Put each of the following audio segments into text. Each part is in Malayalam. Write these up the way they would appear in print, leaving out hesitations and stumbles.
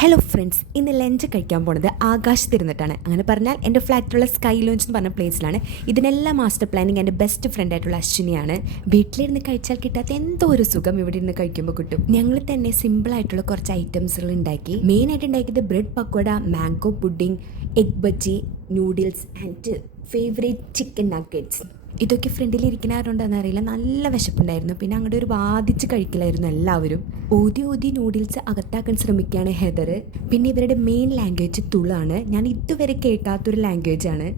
ഹലോ ഫ്രണ്ട്സ്, ഇന്ന് ലഞ്ച് കഴിക്കാൻ പോണത് ആകാശത്തിരുന്നിട്ടാണ്. അങ്ങനെ പറഞ്ഞാൽ എൻ്റെ ഫ്ലാറ്റിലുള്ള സ്കൈ ലോഞ്ച് എന്ന് പറഞ്ഞ പ്ലേസിലാണ്. ഇതിനെല്ലാം മാസ്റ്റർ പ്ലാനിങ് എൻ്റെ ബെസ്റ്റ് ഫ്രണ്ട് ആയിട്ടുള്ള അശ്വിനിയാണ്. വീട്ടിലിരുന്ന് കഴിച്ചാൽ കിട്ടാത്ത എന്തോ ഒരു സുഖം ഇവിടെ ഇരുന്ന് കഴിക്കുമ്പോൾ കിട്ടും. ഞങ്ങൾ തന്നെ സിമ്പിളായിട്ടുള്ള കുറച്ച് ഐറ്റംസുകൾ ഉണ്ടാക്കി. മെയിനായിട്ട് ഉണ്ടാക്കിയത് bread pakoda, mango pudding, egg bajji, noodles and favourite chicken nuggets. ഇതൊക്കെ ഫ്രണ്ടിൽ ഇരിക്കണാരുണ്ടെന്ന് അറിയില്ല, നല്ല വിശപ്പുണ്ടായിരുന്നു. പിന്നെ അങ്ങോട്ട് ഒരു വാദിച്ച് കഴിക്കലായിരുന്നു എല്ലാവരും. ഊതി നൂഡിൽസ് അകത്താക്കാൻ ശ്രമിക്കുകയാണ് ഹെദർ. പിന്നെ ഇവരുടെ മെയിൻ ലാംഗ്വേജ് തുളാണ്. ഞാൻ ഇതുവരെ കേൾക്കാത്തൊരു ലാംഗ്വേജ് ആണ്.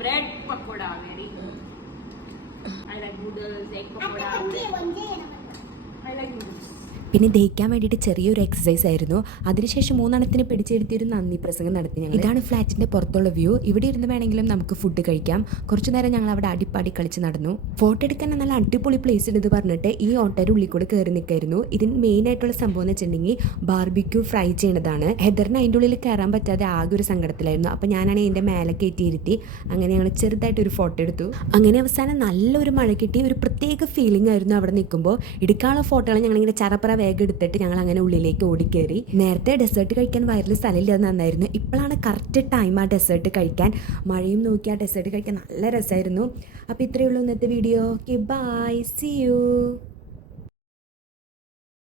bread pakoda, very good. I like noodles, egg pakoda. I like noodles. പിന്നെ ദഹിക്കാൻ വേണ്ടിയിട്ട് ചെറിയൊരു എക്സസൈസ് ആയിരുന്നു. അതിനുശേഷം 3 എണ്ണത്തിന് പിടിച്ചെടുത്തിയൊരു നന്ദി പ്രസംഗം നടത്തി ഞങ്ങൾ. ഇതാണ് ഫ്ലാറ്റിൻ്റെ പുറത്തുള്ള വ്യൂ. ഇവിടെ ഇരുന്ന് വേണമെങ്കിലും നമുക്ക് ഫുഡ് കഴിക്കാം. കുറച്ചു നേരം ഞങ്ങൾ അവിടെ അടിപ്പാടി കളിച്ച് നടന്നു. ഫോട്ടോ എടുക്കാൻ നല്ല അടിപൊളി പ്ലേസ് ഉണ്ട് പറഞ്ഞിട്ട് ഈ ഓട്ടയുടെ ഉള്ളിൽ കൂടെ കയറി നിൽക്കായിരുന്നു. ഇതിന് മെയിൻ ആയിട്ടുള്ള സംഭവം എന്ന് വെച്ചിട്ടുണ്ടെങ്കിൽ ബാർബിക്യൂ ഫ്രൈ ചെയ്യണതാണ്. ഹെദറിന് അതിൻ്റെ ഉള്ളിൽ കയറാൻ പറ്റാതെ ആകെ ഒരു സങ്കടത്തിലായിരുന്നു. അപ്പോൾ ഞാനാണെങ്കിൽ എൻ്റെ മേലെ കയറ്റിയിരുത്തി അങ്ങനെ ഞങ്ങൾ ചെറുതായിട്ടൊരു ഫോട്ടോ എടുത്തു. അങ്ങനെ അവസാനം നല്ലൊരു മഴ കിട്ടി. ഒരു പ്രത്യേക ഫീലിംഗ് ആയിരുന്നു അവിടെ നിൽക്കുമ്പോൾ. എടുക്കാനുള്ള ഫോട്ടോകൾ ഞങ്ങളിങ്ങനെ ചറപ്പറ വേഗം എടുത്തിട്ട് ഞങ്ങൾ അങ്ങനെ ഉള്ളിലേക്ക് ഓടിക്കേറി. നേരത്തെ ഡെസേർട്ട് കഴിക്കാൻ വയറിൽ സ്ഥലമില്ല നന്നായിരുന്നു. ഇപ്പോഴാണ് കറക്റ്റ് ടൈം ആ ഡെസേർട്ട് കഴിക്കാൻ. മഴയും നോക്കി ആ ഡെസേർട്ട് കഴിക്കാൻ നല്ല രസമായിരുന്നു. അപ്പോൾ ഇത്രയേ ഉള്ളൂ ഇന്നത്തെ video. Okay, bye, see U.